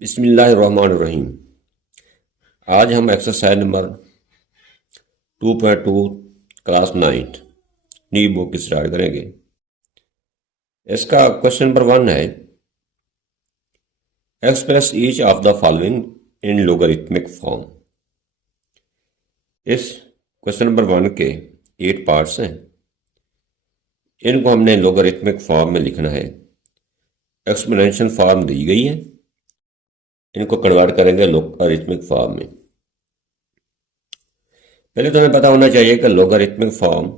बिस्मिल्लाहिर्रहमानिर्रहीम। आज हम exercise number 2.2 class 9 new book start करेंगे। इसका क्वेश्चन नंबर 1 है, express each of the following in logarithmic form. इस क्वेश्चन नंबर 1 के 8 पार्ट्स हैं। इनको हमने लोगरिथमिक फॉर्म में लिखना है। एक्सपोनेंशियल फॉर्म दी गई है, इनको कन्वर्ट करेंगे लोगरिथमिक फॉर्म में। पहले तो हमें पता होना चाहिए कि लोगरिथमिक फॉर्म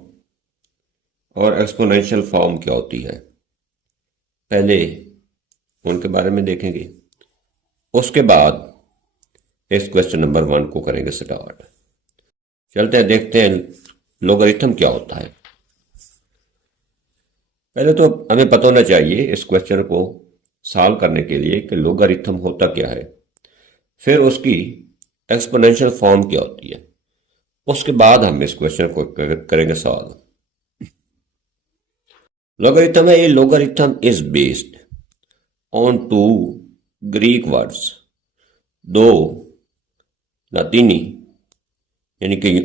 और एक्सपोनेंशियल फॉर्म क्या होती है। पहले उनके बारे में देखेंगे, उसके बाद इस क्वेश्चन नंबर 1 को करेंगे स्टार्ट। चलते हैं, देखते हैं लोगरिथम क्या होता है। पहले तो हमें पता होना चाहिए इस क्वेश्चन को सॉल्व करने के लिए कि लोगरिथम होता क्या है, फिर उसकी एक्सपोनेंशियल फॉर्म क्या होती है, उसके बाद हम इस क्वेश्चन को करेंगे सॉल्व। लोगरिथम है, ये logarithm is based on 2 Greek words, 2 लातीनी यानी कि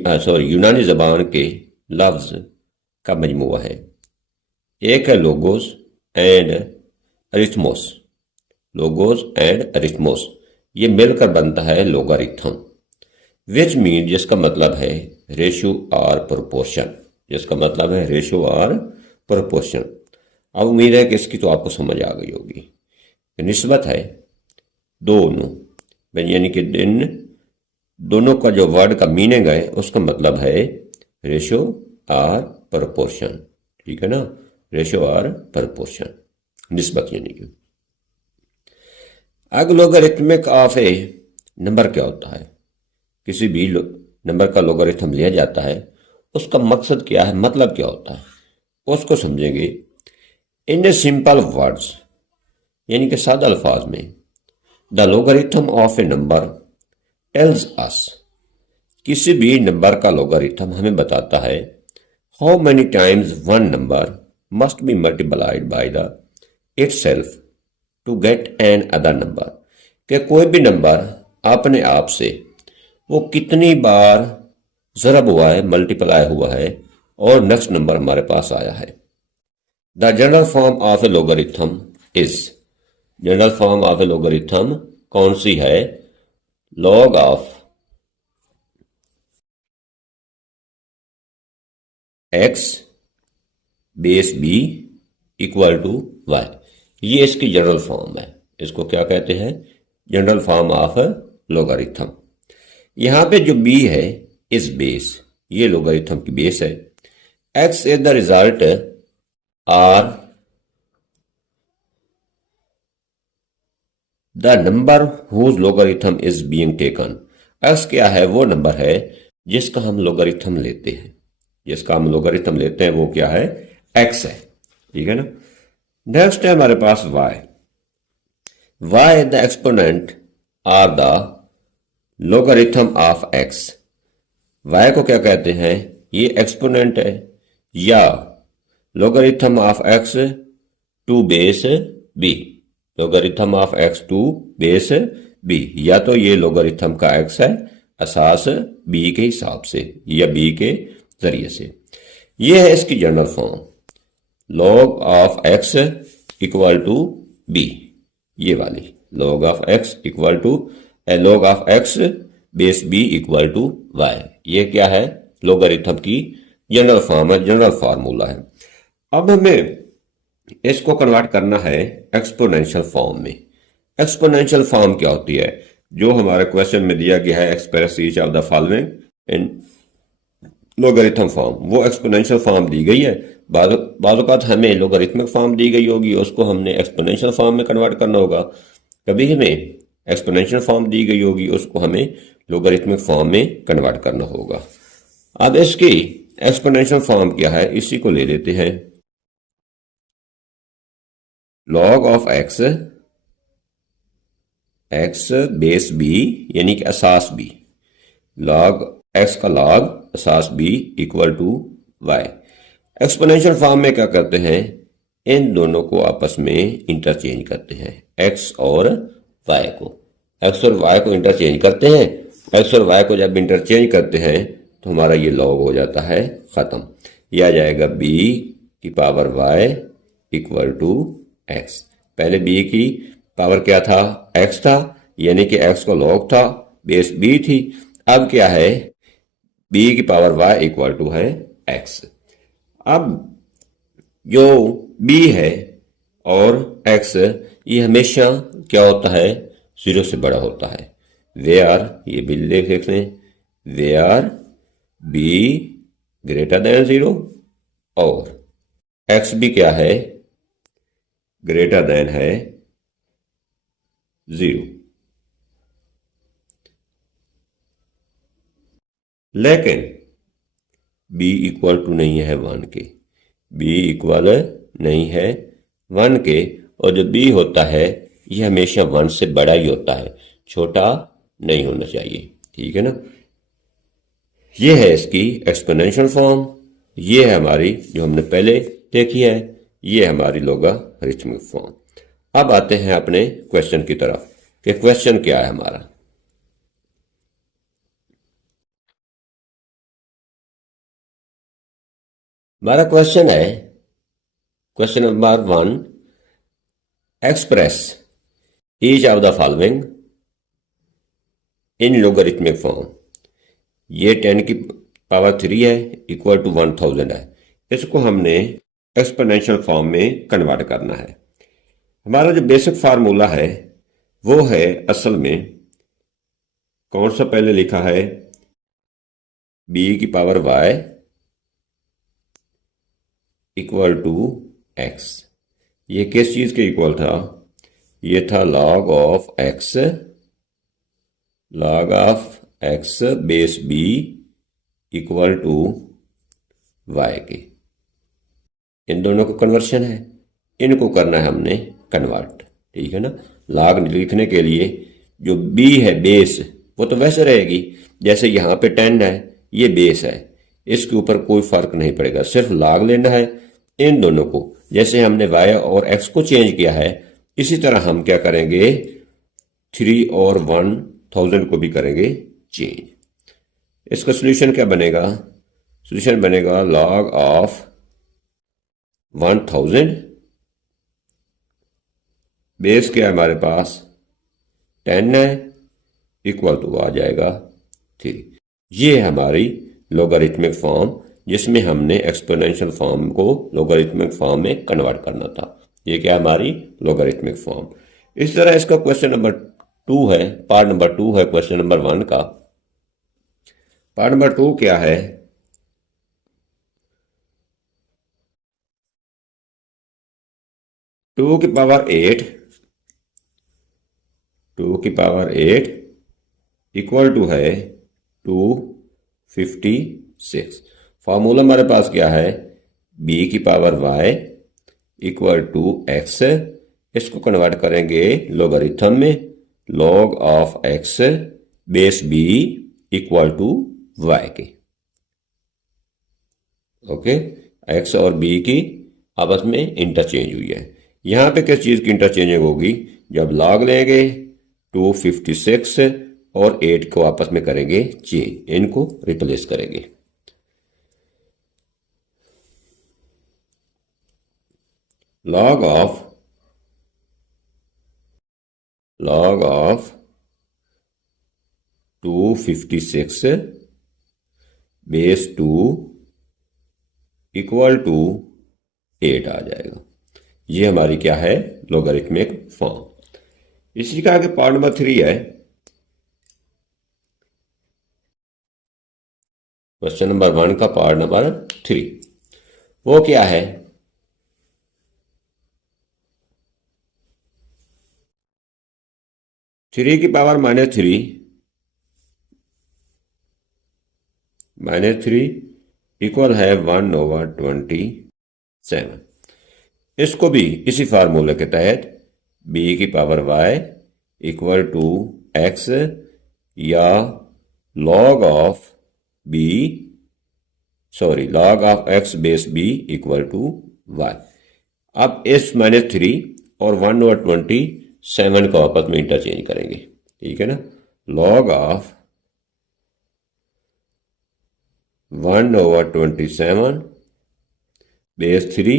यूनानी जबान के लफ्ज का मजमुआ है। एक है लोगोस एंड अरिथमोस। लोगोस एंड अरिथमोस ये मिलकर बनता है लोगरिथम, विच मीन जिसका मतलब है रेशियो और प्रोपोर्शन। जिसका मतलब है रेशियो और प्रोपोर्शन। अब उम्मीद है कि इसकी तो आपको समझ आ गई होगी। निस्बत है दोनों, यानी कि इन दोनों का जो वर्ड का मीनिंग है उसका मतलब है रेशियो और प्रोपोर्शन। ठीक है ना, रेशियो और प्रोपोर्शन, निस्बत यानी कि। अब लोगरिथमिक ऑफ ए नंबर क्या होता है? किसी भी नंबर का लोगरिथम लिया जाता है, उसका मकसद क्या है, मतलब क्या होता है, उसको समझेंगे। इन ए सिंपल वर्ड्स यानी कि सादा अल्फाज में, the logarithm of a number tells us, किसी भी नंबर का लोगरिथम हमें बताता है how many times one number must be multiplied by the itself to get another number, कि कोई भी नंबर अपने आप से वो कितनी बार ज़रब हुआ है, मल्टीप्लाई हुआ है और नेक्स्ट नंबर हमारे पास आया है। The general form of a logarithm is, general form of a logarithm कौन सी है? Log of x base b equal to y, ये इसकी जनरल फॉर्म है। इसको क्या कहते हैं? General form of logarithm. यहां पे जो बी है इस बेस, ये लोगरिथम की बेस है। X is the result are the number whose logarithm is being taken. X क्या है? वो नंबर है जिसका हम लोगरिथम लेते हैं। जिसका हम लोगरिथम लेते हैं वो क्या है? एक्स है। ठीक है ना। नेक्स्ट है हमारे पास y. Y the exponent or the logarithm of x. Y को क्या कहते हैं? ये एक्सपोनेंट है या logarithm of x to base b. Logarithm of x to base b, या तो ये लोगरिथम का एक्स है असास बी के हिसाब से या बी के जरिए से। ये है इसकी general form, log of x equal to b, ये वाली log of x equal to log of x base b equal to y. ये क्या है? लोगरिथम की जनरल फॉर्म है, जनरल फार्मूला है। अब हमें इसको कन्वर्ट करना है एक्सपोनेंशियल फॉर्म में। एक्सपोनेंशियल फॉर्म क्या होती है? जो हमारे क्वेश्चन में दिया गया है, express each of the following in logarithm form, वो एक्सपोनेंशियल फॉर्म दी गई है। बाज़ हमें लोगरिथमिक फॉर्म दी गई होगी, उसको हमने एक्सपोनेंशियल फॉर्म में कन्वर्ट करना होगा। कभी हमें एक्सपोनेंशियल फॉर्म दी गई होगी, उसको हमें लोगरिथमिक फॉर्म में कन्वर्ट करना होगा। अब इसकी एक्सपोनेंशियल फॉर्म क्या है, इसी को ले लेते हैं। Log of x, x base b यानी कि असास बी, लॉग एक्स का लॉग असास b equal to y. Exponential form में क्या करते हैं? इन दोनों को आपस में इंटरचेंज करते हैं, एक्स और वाई को। एक्स और वाई को इंटरचेंज करते हैं। एक्स और वाई को जब इंटरचेंज करते हैं तो हमारा ये लॉग हो जाता है ख़त्म। यह आ जाएगा बी की power y equal to x. पहले बी की पावर क्या था, एक्स था, यानी कि एक्स का लॉग था, बेस बी थी। अब क्या है, बी की पावर वाई इक्वल टू है एक्स। अब जो बी है और एक्स ये हमेशा क्या होता है, जीरो से बड़ा होता है। वे आर, ये बिल देख लें, we are b greater than zero और एक्स भी क्या है, ग्रेटर देन है जीरो। लेकिन b इक्वल टू नहीं है वन के, b इक्वल नहीं है वन के, और जो b होता है ये हमेशा वन से बड़ा ही होता है, छोटा नहीं होना चाहिए। ठीक है ना। ये है इसकी एक्सपोनेंशियल फॉर्म, ये है हमारी जो हमने पहले देखी है, ये हमारी लोगारिथमिक फॉर्म। अब आते हैं अपने क्वेश्चन की तरफ कि क्वेश्चन क्या है हमारा। हमारा क्वेश्चन है, question number 1, express each of the following in logarithmic form. ये 10 की पावर 3 है इक्वल टू 1000 है। इसको हमने एक्सपोनेंशियल फॉर्म में कन्वर्ट करना है। हमारा जो बेसिक फार्मूला है वो है, असल में कौन सा पहले लिखा है, b की power y equal to x। ये किस चीज के इक्वल था, ये था log of x, log of x base b equal to y के। इन दोनों को कन्वर्शन है, इनको करना है हमने कन्वर्ट। ठीक है ना। log लिखने के लिए जो b है बेस, वो तो वैसे रहेगी जैसे यहाँ पे 10 है, ये बेस है, इसके ऊपर कोई फर्क नहीं पड़ेगा, सिर्फ log लेना है इन दोनों को। जैसे हमने y और x को चेंज किया है, इसी तरह हम क्या करेंगे, 3 और 1000 को भी करेंगे चेंज। इसका सोल्यूशन क्या बनेगा, सोल्यूशन बनेगा log ऑफ 1000, बेस क्या है हमारे पास 10 है, इक्वल टू आ जाएगा 3। ये है हमारी लोगरिथमिक फॉर्म, जिसमें हमने एक्सपोनेंशियल फॉर्म को लोगरिथमिक फॉर्म में कन्वर्ट करना था। ये क्या हमारी लोगरिथमिक फॉर्म। इस तरह इसका क्वेश्चन नंबर 2 है, पार्ट नंबर 2 है क्वेश्चन नंबर 1 का। पार्ट नंबर 2 क्या है, 2 की पावर 8, 2 की पावर 8 इक्वल टू है 256। फॉर्मूला हमारे पास क्या है, b की power y equal to x। इसको कन्वर्ट करेंगे लोगरिथम में, log of x base b equal to y के। ओके, x और b की आपस में इंटरचेंज हुई है। यहां पे किस चीज की इंटरचेंजिंग होगी, जब log लेंगे 256 और 8 को आपस में करेंगे चेंज, इनको रिप्लेस करेंगे। log of 256 base 2 equal to 8 आ जाएगा। ये हमारी क्या है, लोगरिथमिक फॉर्म। इसी का आगे पार्ट नंबर 3 है। क्वेश्चन नंबर 1 का पार्ट नंबर 3, वो क्या है, थ्री की पावर -3 इक्वल है 1/27। इसको भी इसी फार्मूले के तहत b की power y equal to x या log of x base b equal to y। अब इस -3 और 1/27 को आपस में इंटरचेंज करेंगे। ठीक है ना। log of 1/27 base 3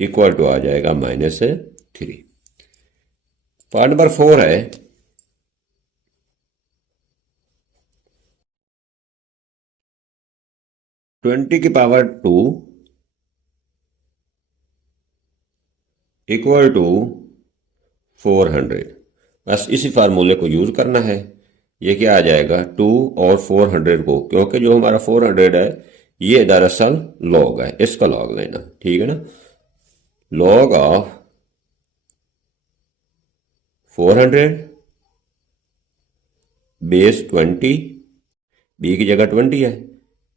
equal to आ जाएगा -3। पार्ट नंबर 4 है 20⁻² इक्वल टू 400। बस इसी फार्मूले को यूज करना है। ये क्या आ जाएगा 2 और 400 को, क्योंकि जो हमारा 400 है ये दरअसल लॉग है, इसका लॉग लेना, ठीक है ना। लॉग ऑफ 400 बेस 20, बी की जगह 20 है,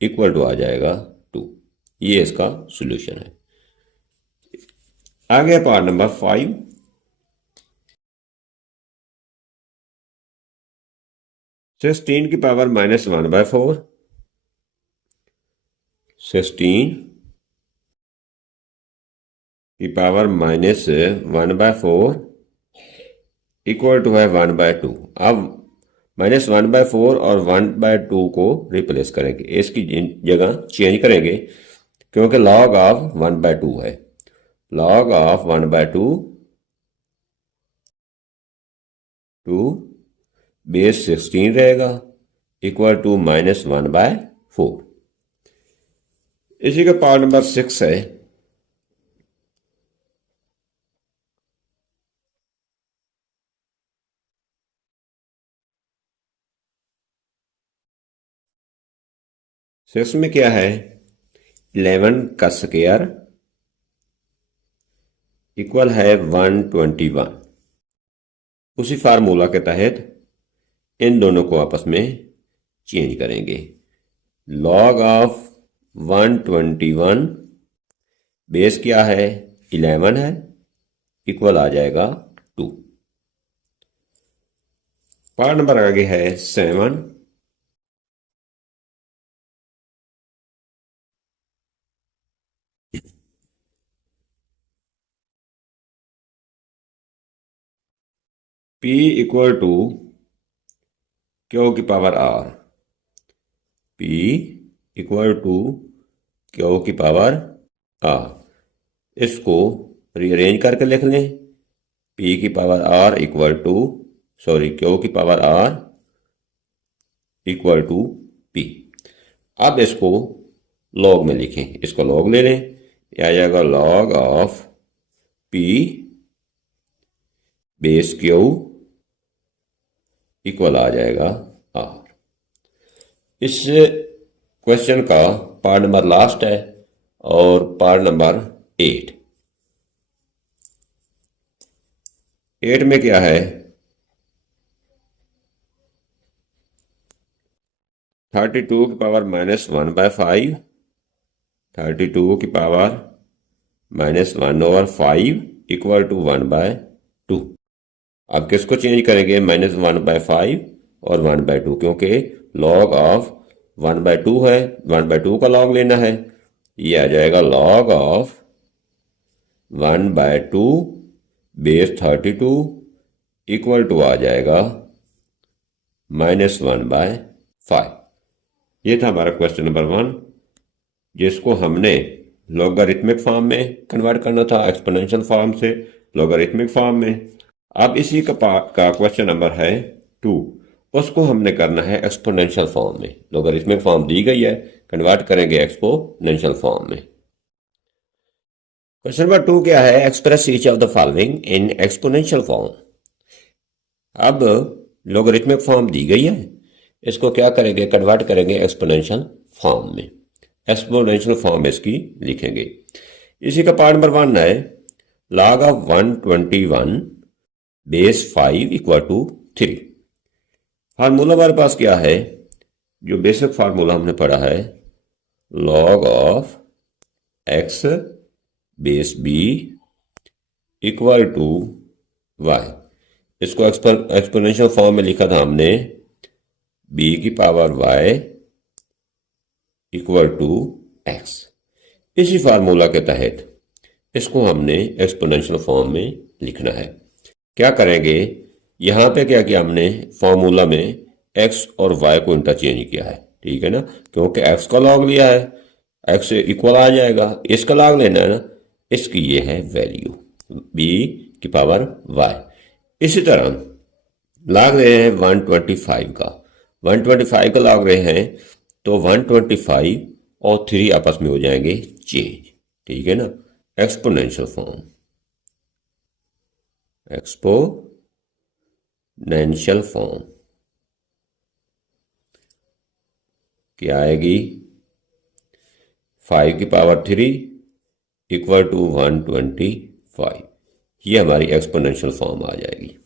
इक्वल टू आ जाएगा 2। ये इसका सॉल्यूशन है। आगे पार्ट नंबर 5, 16 की पावर -1/4, 16 की पावर -1/4 इक्वल टू है 1/2। अब -1/4 और 1/2 को रिप्लेस करेंगे, इसकी जगह चेंज करेंगे, क्योंकि log ऑफ 1/2 है। log ऑफ 1/2 2 बेस 16 रहेगा इक्वल टू -1/4। इसी का पार्ट नंबर 6 है 6 में क्या है 11 का स्क्वायर इक्वल है 121। उसी फार्मूला के तहत इन दोनों को आपस में चेंज करेंगे। log ऑफ 121 बेस क्या है 11 है, इक्वल आ जाएगा 2। पार्ट नंबर आगे है 7, P इक्वल टू क्यू की power R, P equal to q की पावर R। इसको रीअरेंज करके लिख लें, P की power R equal to q की power R equal to P। अब इसको लॉग में लिखें, इसको लॉग ले लें, यह आ जाएगा log of P base q equal आ जाएगा R। इस क्वेश्चन का पार्ट नंबर लास्ट है और पार्ट नंबर 8 में क्या है 32 की पावर -1/5, 32 की पावर -1/5 इक्वल टू 1/2। अब किसको चेंज करेंगे -1/5 और 1/2, क्योंकि log ऑफ 1/2 है, 1/2 का log लेना है। ये आ जाएगा log of 1/2 base 32 equal to आ जाएगा -1/5। ये था हमारा क्वेश्चन नंबर 1, जिसको हमने लॉगरिथमिक फॉर्म में कन्वर्ट करना था, एक्सपोनेंशियल फॉर्म से लॉगरिथमिक फॉर्म में। अब इसी का क्वेश्चन नंबर है 2, उसको हमने करना है एक्सपोनेंशियल फॉर्म में। लॉगरिथमिक फॉर्म दी गई है, कन्वर्ट करेंगे एक्सपोनेंशियल फॉर्म में। क्वेश्चन नंबर 2 क्या है, express each of the following in exponential form. अब लॉगरिथमिक फॉर्म दी गई है, इसको क्या करेंगे कन्वर्ट करेंगे एक्सपोनेंशियल फॉर्म में। एक्सपोनेंशियल फॉर्म इसकी लिखेंगे। इसी का पार्ट नंबर 1 है log of 121 base 5 equal to 3। Formula हमारे पास क्या है, जो बेसिक फार्मूला हमने पढ़ा है, log of x base b equal to y। इसको एक्सपोनेंशियल फॉर्म में लिखा था हमने b की power y equal to x। इसी फार्मूला के तहत इसको हमने एक्सपोनेंशियल फॉर्म में लिखना है। क्या करेंगे, यहाँ पे क्या किया हमने, फॉर्मूला में एक्स और वाई को इंटरचेंज किया है, ठीक है ना, क्योंकि एक्स का लॉग लिया है, एक्स इक्वल आ जाएगा, इसका लॉग लेना है ना, इसकी ये है वैल्यू बी की पावर वाई। इसी तरह लॉग रहे हैं 125 का, 125 का लॉग रहे हैं, तो 125 और 3 आपस में हो जाएंगे चेंज, ठीक है ना, एक्सपोनेंशियल फॉर्म, एक्सपोनेंशियल फॉर्म क्या आएगी, 5 की पावर 3 इक्वल टू 125, ये हमारी एक्सपोनेंशियल फॉर्म आ जाएगी।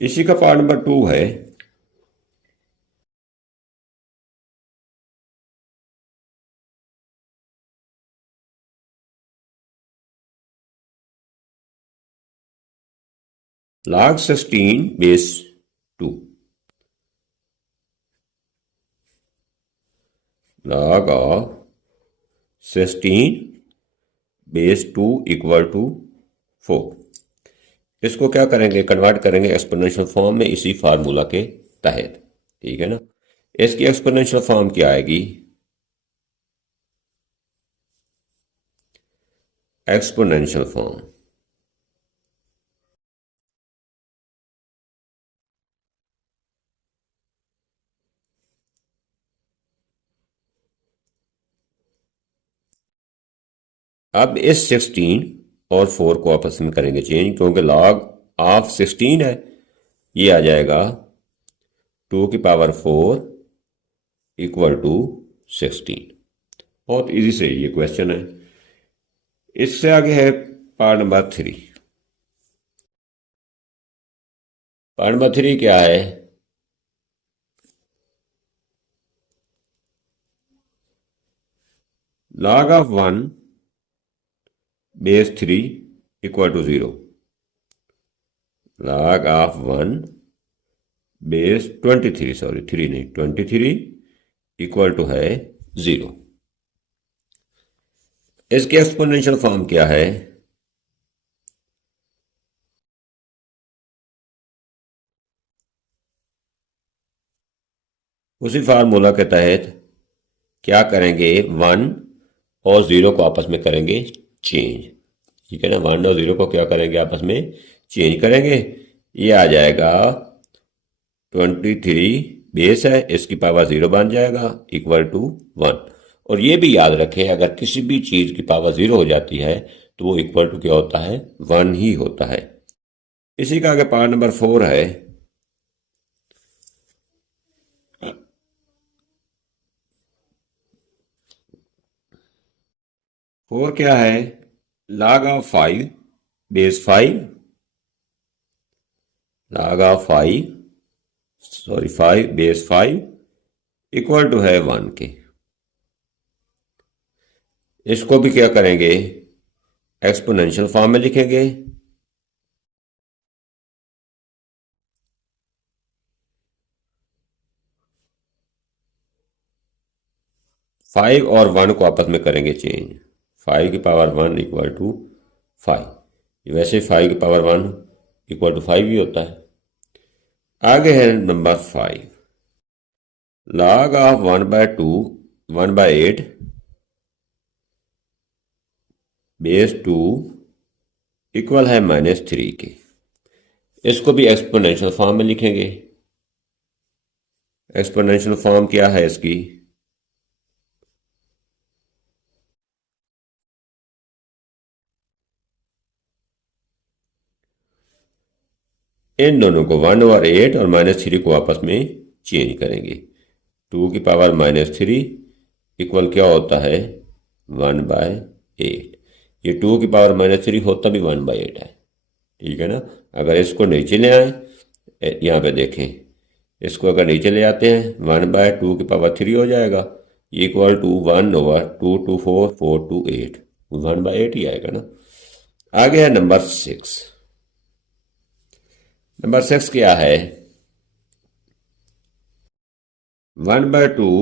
इसी का पार्ट नंबर 2 है, log 16 base 2, log of 16 base 2 equal to 4। इसको क्या करेंगे, कन्वर्ट करेंगे एक्सपोनेंशियल फॉर्म में इसी फार्मूला के तहत, ठीक है ना। इसकी एक्सपोनेंशियल फॉर्म क्या आएगी, एक्सपोनेंशियल फॉर्म अब इस 16 और 4 को आपस में करेंगे चेंज, क्योंकि लॉग ऑफ 16 है, ये आ जाएगा 2 की पावर 4 इक्वल टू 16। बहुत इजी से ये क्वेश्चन है। इससे आगे है पार्ट नंबर 3। पार्ट नंबर 3 क्या है, log of 1 base 3 equal to 0, log of 1 base 23, sorry 3 नहीं 23 इक्वल टू है 0। इसकी एक्सपोनेंशियल फॉर्म क्या है, उसी फार्मूला के तहत क्या करेंगे, 1 और 0 को आपस में करेंगे चेंज, ठीक है ना, 1 और 0 को क्या करेंगे, आपस में चेंज करेंगे, ये आ जाएगा 23 बेस है, इसकी पावर 0 बन जाएगा इक्वल टू 1। और ये भी याद रखें, अगर किसी भी चीज़ की पावर 0 हो जाती है तो वो इक्वल टू क्या होता है, 1 ही होता है। इसी का आगे पार्ट नंबर 4 है, फोर क्या है, log of 5 base 5, log of 5 sorry 5 base 5 equal to है 1 के। इसको भी क्या करेंगे, एक्सपोनेंशियल फॉर्म में लिखेंगे, फाइव और 1 को आपस में करेंगे चेंज, 5 की पावर 1 इक्वल टू 5, वैसे 5 की पावर 1 इक्वल टू 5 ही होता है। आगे है number 5, log of 1/2 1/8 base 2 equal है -3 के। इसको भी एक्सपोनेंशियल फॉर्म में लिखेंगे। एक्सपोनेंशियल फॉर्म क्या है इसकी, इन दोनों को 1/8 और -3 को आपस में चेंज करेंगे। 2 की पावर -3 इक्वल क्या होता है, 1/8। ये 2 की पावर -3 होता भी 1/8 है, ठीक है ना। अगर इसको नीचे ले आए, यहाँ पे देखें, इसको अगर नीचे ले आते हैं 1/2 की पावर 3 हो जाएगा, इक्वल टू 1/2 टू 4 4 टू 8, 1/8 ही आएगा ना। आगे है नंबर 6। नंबर 6 क्या है, 1/2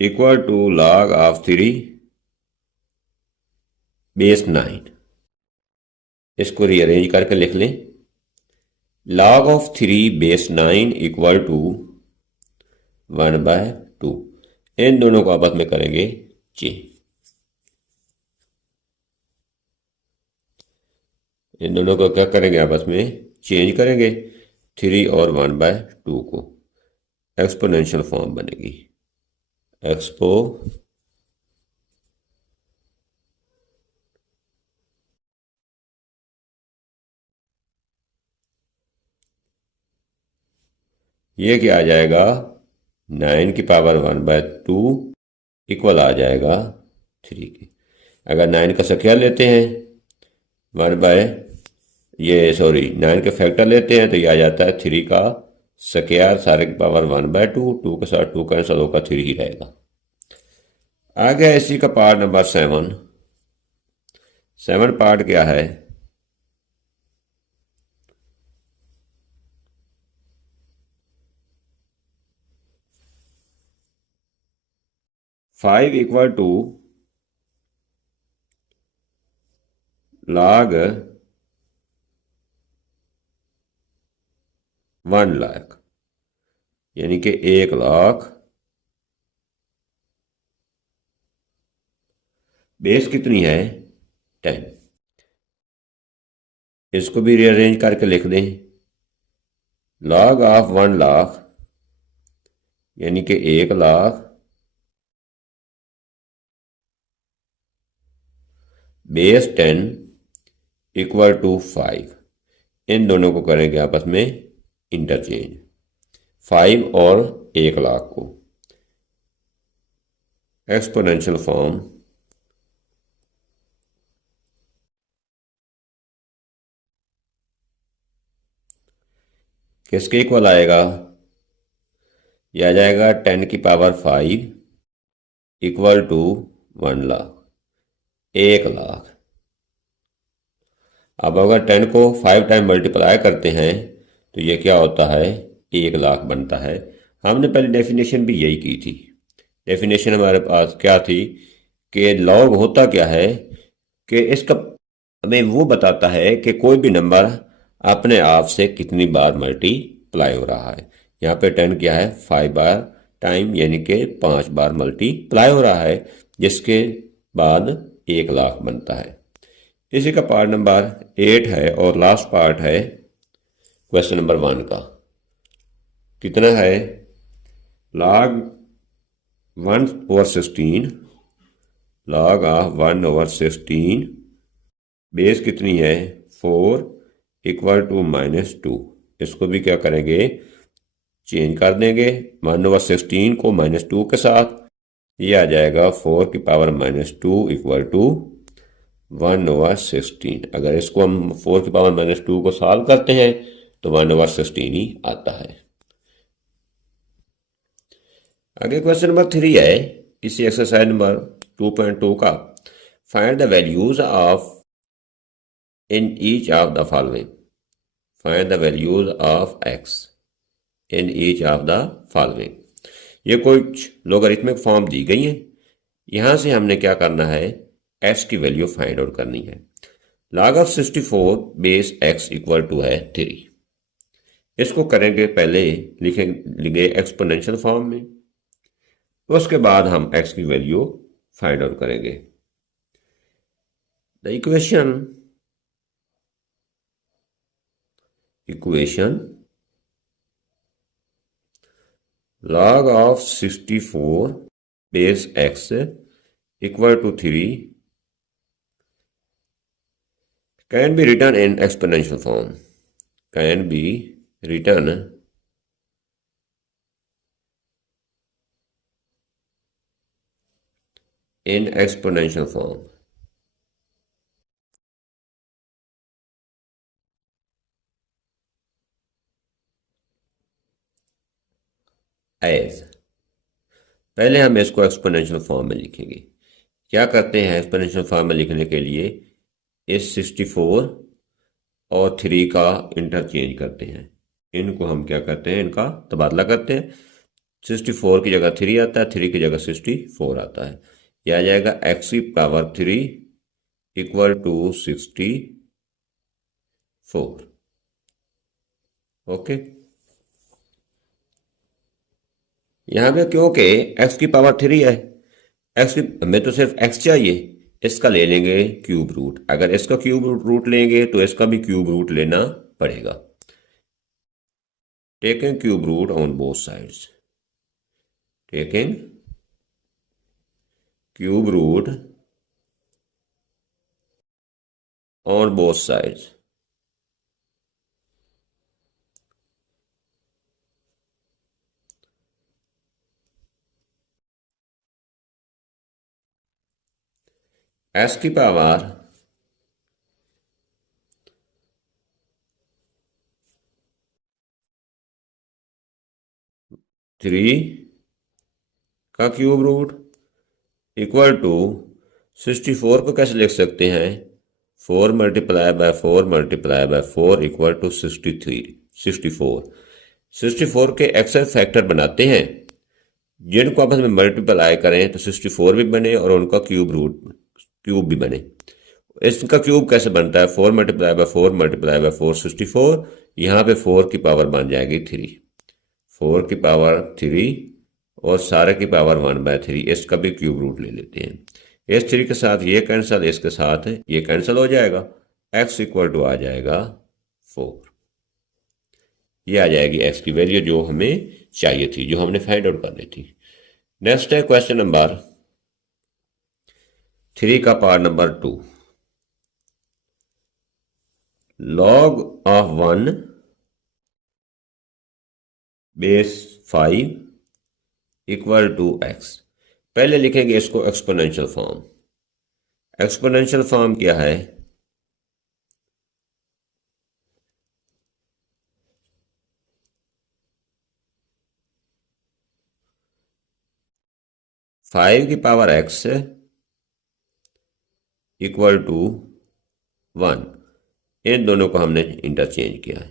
equal to log of 3 base 9। इसको रीअरेंज करके लिख लें। log of 3 base 9 equal to 1/2। इन दोनों को आपस में करेंगे चेंज। इन दोनों को क्या करेंगे, आपस में चेंज करेंगे। 3 और 1/2 को एक्सपोनेंशियल फॉर्म बनेगी। एक्सपो ये क्या आ जाएगा, 9 की पावर 1/2 इक्वल आ जाएगा 3 की। अगर 9 का स्क्वायर लेते हैं 9 के फैक्टर लेते हैं तो ये आ जाता है 3 का स्क्वायर सारे की पावर 1/2। 2 के साथ 2 कैंसिल होगा, 3 ही रहेगा। आ गया इसी का पार्ट नंबर 7। 7 पार्ट क्या है, five equal to log 1 lakh, यानी कि 1 लाख। बेस कितनी है, 10। इसको भी रीअरेंज करके लिख दें। log ऑफ 1 लाख यानी कि 1 लाख बेस 10 इक्वल टू 5। इन दोनों को करेंगे आपस में इंटरचेंज, 5 और 1 लाख को एक्सपोनेंशियल फॉर्म। किसके इक्वल आएगा, यह आ जाएगा 10 की power 5 equal to 1 lakh, 1 lakh. अब अगर 10 को 5 टाइम मल्टीप्लाई करते हैं तो ये क्या होता है, 1 लाख बनता है। हमने पहले डेफिनेशन भी यही की थी। डेफिनेशन हमारे पास क्या थी कि लॉग होता क्या है कि इसका हमें वो बताता है कि कोई भी नंबर अपने आप से कितनी बार मल्टीप्लाई हो रहा है। यहाँ पे 10 क्या है, 5 बार टाइम यानी कि 5 बार मल्टीप्लाई हो रहा है, जिसके बाद 1 लाख बनता है। इसी का पार्ट नंबर 8 है और लास्ट पार्ट है क्वेश्चन नंबर 1 का। कितना है, log 1/16, log ऑफ 1/16 बेस कितनी है, 4 इक्वल टू -2। इसको भी क्या करेंगे, चेंज कर देंगे 1/16 को -2 के साथ। ये आ जाएगा 4 की पावर -2 इक्वल टू 1/16। अगर इसको हम 4 की पावर -2 को सॉल्व करते हैं तो 1/16 ही आता है। आगे क्वेश्चन नंबर 3 है इसी एक्सरसाइज नंबर 2.2 का। Find the values of in each of the following. Find the values of x in each of the following. ये कुछ लोगरिथमिक फॉर्म दी गई है। यहां से हमने क्या करना है, x की वैल्यू फाइंड आउट करनी है। log of 64 base x equal to है 3। इसको करेंगे, पहले लिखेंगे एक्सपोनेंशियल फॉर्म में, उसके बाद हम x की वैल्यू फाइंड आउट करेंगे। The equation log of 64 base x equal to 3 can be written in exponential form. Can be written in exponential form as। पहले हम इसको एक्सपोनेंशियल फॉर्म में लिखेंगे। क्या करते हैं, एक्सपोनेंशियल फॉर्म में लिखने के लिए इस 64 और 3 का इंटरचेंज करते हैं। इनको हम क्या करते हैं, इनका तबादला करते हैं। 64 की जगह 3 आता है, 3 की जगह 64 आता है। यह आ जाएगा x की पावर 3 इक्वल टू 64 4। ओके, यहां पे क्योंकि x की पावर 3 है, हमें तो सिर्फ x चाहिए, इसका ले लेंगे क्यूब रूट। अगर इसका क्यूब रूट लेंगे तो इसका भी क्यूब रूट लेना पड़ेगा। Taking cube root on both sides, taking cube root on both sides. s की पावर 3 का क्यूब रूट इक्वल टू 64 को कैसे लिख सकते हैं, 4 multiply by 4 multiply by 4 equal to 64 के एक्सेल फैक्टर बनाते हैं, जिनको आपस में मल्टीप्लाई करें तो 64 भी बने और उनका क्यूब भी बने। इसका क्यूब कैसे बनता है, 4 मल्टीप्लाई बाय 4 मल्टीप्लाई बाय 4 64, यहाँ पे 4 की पावर बन जाएगी 3, 4 की पावर 3 और सारे की पावर 1/3, इसका भी क्यूब रूट ले लेते हैं। इस 3 के साथ ये कैंसिल, इसके साथ ये कैंसिल हो जाएगा, x इक्वल टू आ जाएगा 4। ये आ जाएगी x की वैल्यू जो हमें चाहिए थी, जो हमने फाइंड आउट करनी थी। नेक्स्ट है क्वेश्चन नंबर 3 का part number 2। log of 1 base 5 equal to x। पहले लिखेंगे इसको एक्सपोनेंशियल फॉर्म। एक्सपोनेंशियल फॉर्म क्या है, फाइव की पावर x इक्वल टू 1। इन दोनों को हमने इंटरचेंज किया है,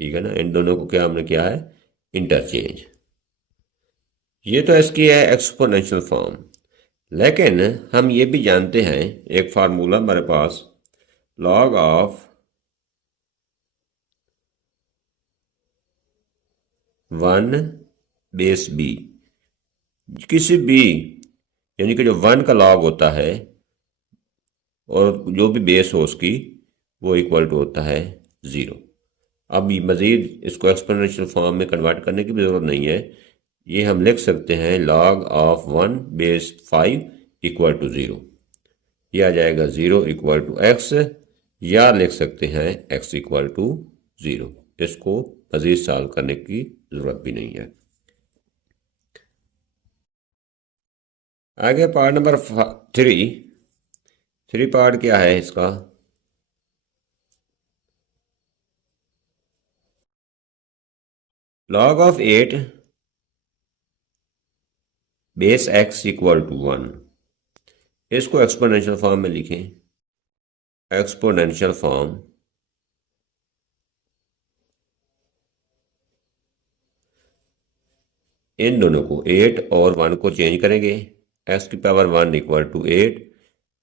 ठीक है ना, इन दोनों को क्या हमने किया है, इंटरचेंज। ये तो इसकी है एक्सपोनेंशियल फॉर्म, लेकिन हम ये भी जानते हैं एक फार्मूला हमारे पास, log ऑफ 1 बेस b। किसी b यानी कि जो 1 का log होता है और जो भी बेस हो उसकी, वो इक्वल टू होता है 0। अब मज़ीद इसको एक्सपोनेंशियल फॉर्म में कन्वर्ट करने की भी ज़रूरत नहीं है, ये हम लिख सकते हैं log of 1 base 5 equal to 0। ये आ जाएगा 0 इक्वल टू x, या लिख सकते हैं x इक्वल टू 0। इसको मज़ीद सॉल्व करने की ज़रूरत भी नहीं है। आगे पार्ट नंबर 3 पार्ट क्या है इसका, log of 8 base x equal to 1। इसको एक्सपोनेंशियल फॉर्म में लिखें, एक्सपोनेंशियल फॉर्म इन दोनों को 8 और 1 को चेंज करेंगे, x की पावर 1 इक्वल टू 8।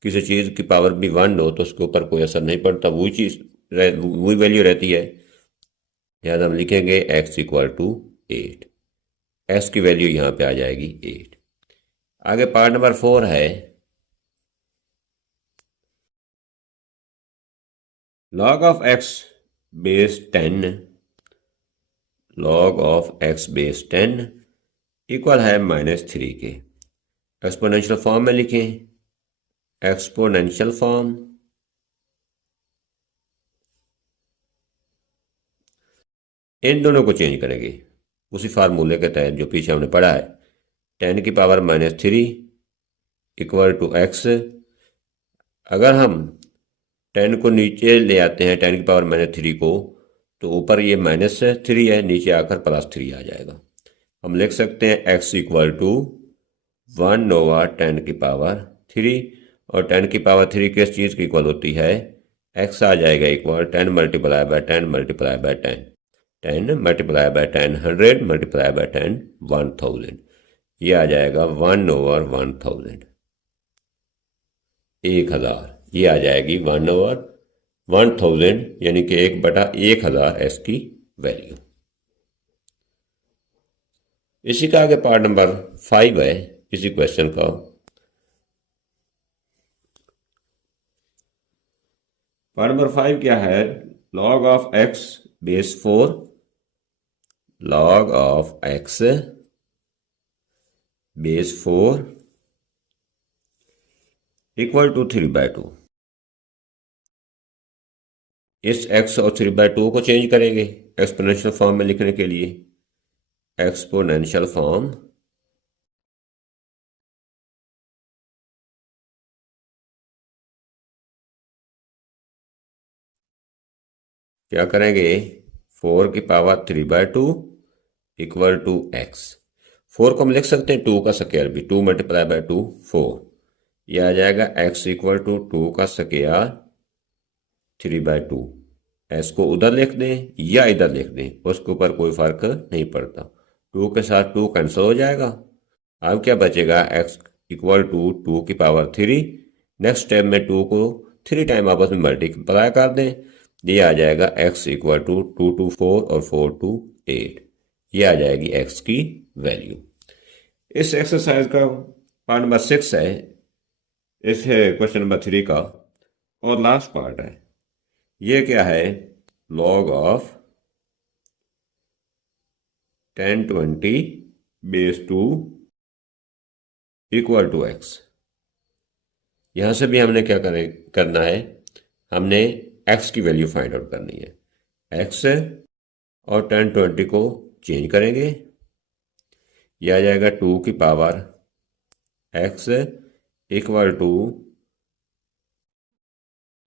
किसी चीज़ की पावर भी 1 हो तो उसके ऊपर कोई असर नहीं पड़ता, वही वैल्यू रहती है। लिहाजा हम लिखेंगे x इक्वल टू 8, x की वैल्यू यहाँ पे आ जाएगी 8। आगे पार्ट नंबर 4 है, log of x base 10, log of x base 10 equal है -3 के। एक्सपोनेंशियल फॉर्म में लिखें, एक्सपोनेंशियल फॉर्म इन दोनों को चेंज करेंगे उसी फार्मूले के तहत जो पीछे हमने पढ़ा है, 10 की पावर -3 इक्वल टू x। अगर हम 10 को नीचे ले आते हैं, 10 की पावर -3 को, तो ऊपर ये -3 है, नीचे आकर +3 आ जाएगा। हम लिख सकते हैं x इक्वल टू 1/10 की पावर 3, और 10 की पावर 3 किस चीज़ की इक्वल होती है, x आ जाएगा equal 10 multiply by 10 multiply by 10, 10 multiply by 10 100 multiply by 10 1000। ये आ जाएगा 1/1000, 1000। ये आ जाएगी 1/1000। 1000 यानी कि 1/1000 एस की वैल्यू। इसी का आगे पार्ट नंबर 5 है इसी क्वेश्चन का। पार्ट नंबर 5 क्या है? log of x base 4, log of x base 4 equal to 3/2। इस x और 3/2 को चेंज करेंगे एक्सपोनेंशियल फॉर्म में लिखने के लिए। एक्सपोनेंशियल फॉर्म क्या करेंगे? 4 की पावर 3/2 इक्वल टू x। 4 को हम लिख सकते हैं 2 का स्क्वायर भी, 2 मल्टीप्लाई बाय 2 4। यह आ जाएगा x इक्वल टू 2 का स्क्वायर 3/2। s को उधर लिख दें या इधर लिख दें, उसके ऊपर कोई फर्क नहीं पड़ता। 2 के साथ 2 कैंसिल हो जाएगा। अब क्या बचेगा? x इक्वल टू 2 की पावर 3। नेक्स्ट स्टेप में 2 को 3 टाइम आपस में मल्टीप्लाई कर दें। ये आ जाएगा x इक्वल टू 2 टू 4 और 4 टू 8। ये आ जाएगी x की वैल्यू। इस एक्सरसाइज का पार्ट नंबर 6 है, इस है क्वेश्चन नंबर 3 का और लास्ट पार्ट है। ये क्या है? log of 1020 base 2 equal to x। यहां से भी हमने क्या करना है? हमने x की वैल्यू फाइंड आउट करनी है। x और 1020 को चेंज करेंगे, यह आ जाएगा 2 की पावर x इक्वल टू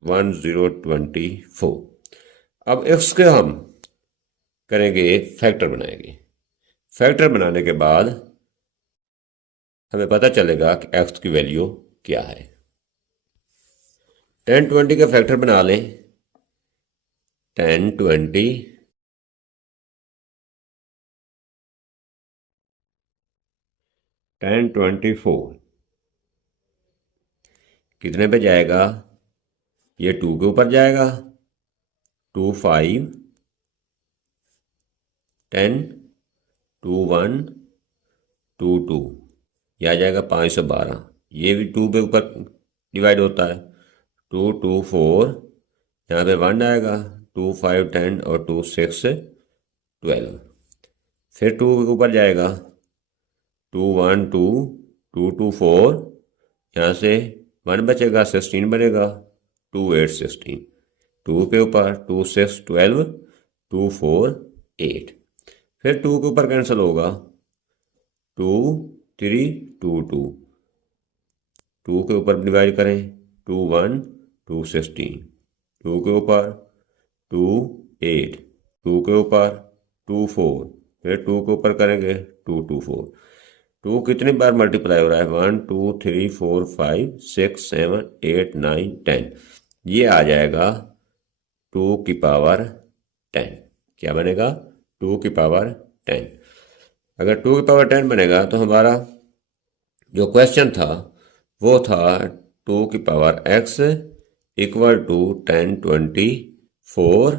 1024। अब x के हम करेंगे फैक्टर बनाएंगे। फैक्टर बनाने के बाद हमें पता चलेगा कि x की वैल्यू क्या है। 1020 का फैक्टर बना लें। 1020 1024 कितने पे जाएगा? ये 2 के ऊपर जाएगा। 2 5 10 2 1 2 2। यह आ जाएगा 512। ये भी 2 के ऊपर डिवाइड होता है। 2 2 4 यहाँ पे 1 आएगा। 2 5 10 और 2 6 12। फिर 2 के ऊपर जाएगा। 2 1 2 2 2 4 यहाँ से 1 बचेगा, 16 बनेगा। 2 8 16। 2 के ऊपर 2 6 12 2 4 8। फिर 2 के ऊपर कैंसिल होगा। 2 3 2 2। 2 के ऊपर डिवाइड करें। 2 1 2 16। 2 के ऊपर 2 8। 2 के ऊपर 2 4। फिर 2 के ऊपर करेंगे 2 2 4। 2 कितनी बार मल्टीप्लाई हो रहा है? 1 2 3 4 5 6 7 8 9 10। ये आ जाएगा 2 की पावर 10। क्या बनेगा? 2 की पावर 10। अगर 2 की पावर 10 बनेगा तो हमारा जो क्वेश्चन था वो था 2 की पावर x इक्वल टू 1024।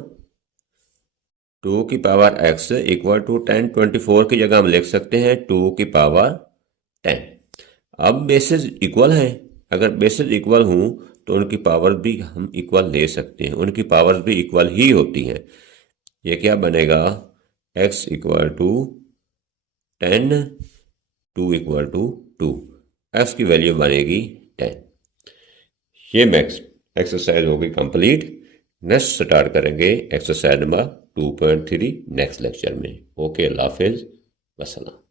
2 की पावर x इक्वल टू 1024 की जगह हम लिख सकते हैं 2 की पावर 10। अब बेसिस इक्वल हैं। अगर बेसिस इक्वल हों तो उनकी पावर भी हम इक्वल ले सकते हैं। उनकी पावर्स भी इक्वल ही होती हैं। ये क्या बनेगा? x equal to 10 2 equal to 2। x की वैल्यू बनेगी 10। ये मैक्स एक्सरसाइज होगी कंप्लीट। नेक्स्ट स्टार्ट करेंगे एक्सरसाइज नंबर 2.3 नेक्स्ट लेक्चर में। ओके, अल्लाह हाफिज़, वसलाम।